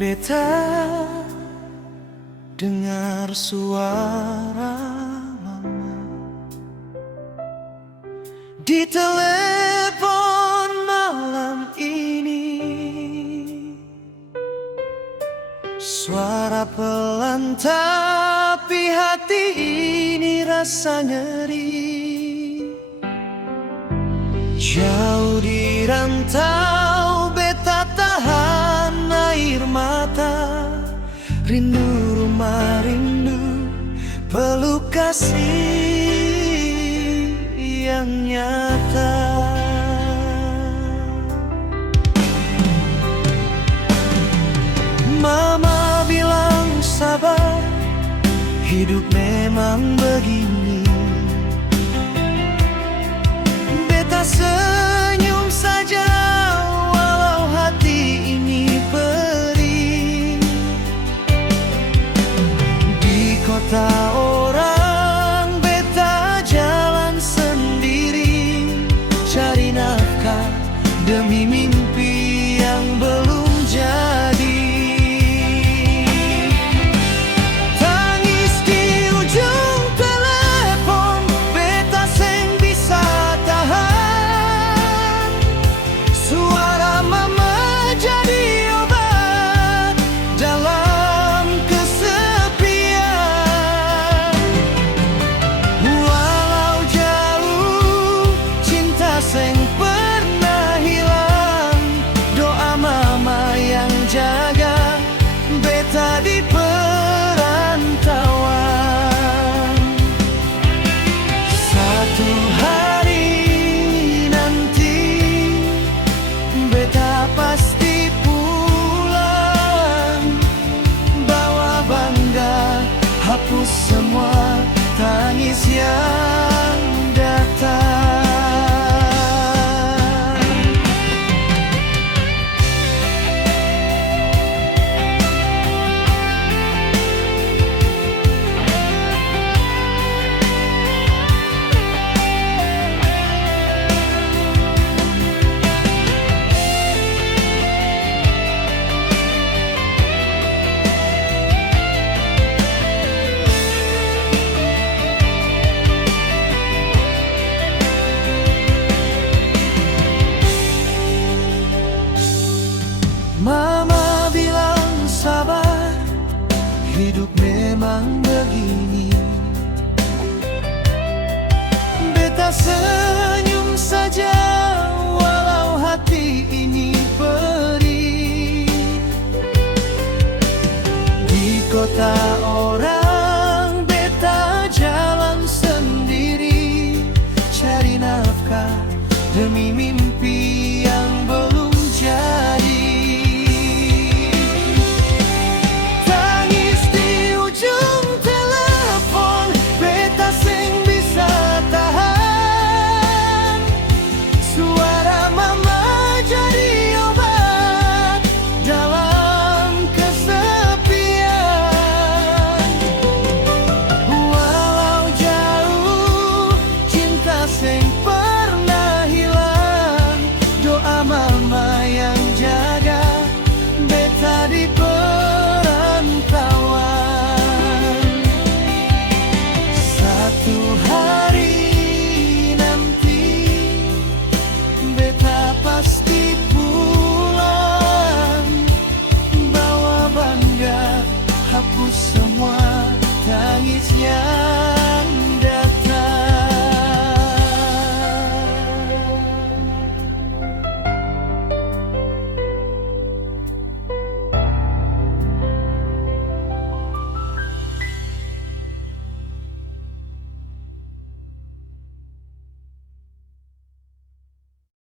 Beta dengar suara mama di telepon malam ini. Suara pelan tapi hati ini rasa ngeri. Jauh di rantau beta tahan air mata. Rindu rumah, rindu peluk kasih yang nyata. Mama bilang sabar, hidup memang begini. Beta senyum saja walau hati ini perih. Di kota orang beta jalan sendiri, cari nafkah demi mimpi yang belum jadi. Tangis di ujung telepon, beta seng bisa tahan. Suara mama jadi obat dalam kesepian. Walau jauh cinta seng pernah hilang. Doa mama yang jaga beta di perantauan. Satu hari nanti beta pasti pulang, bawa bangga hapus semua tangis yang datang. Mama bilang sabar, hidup memang begini. Beta senyum saja walau hati ini perih. Di kota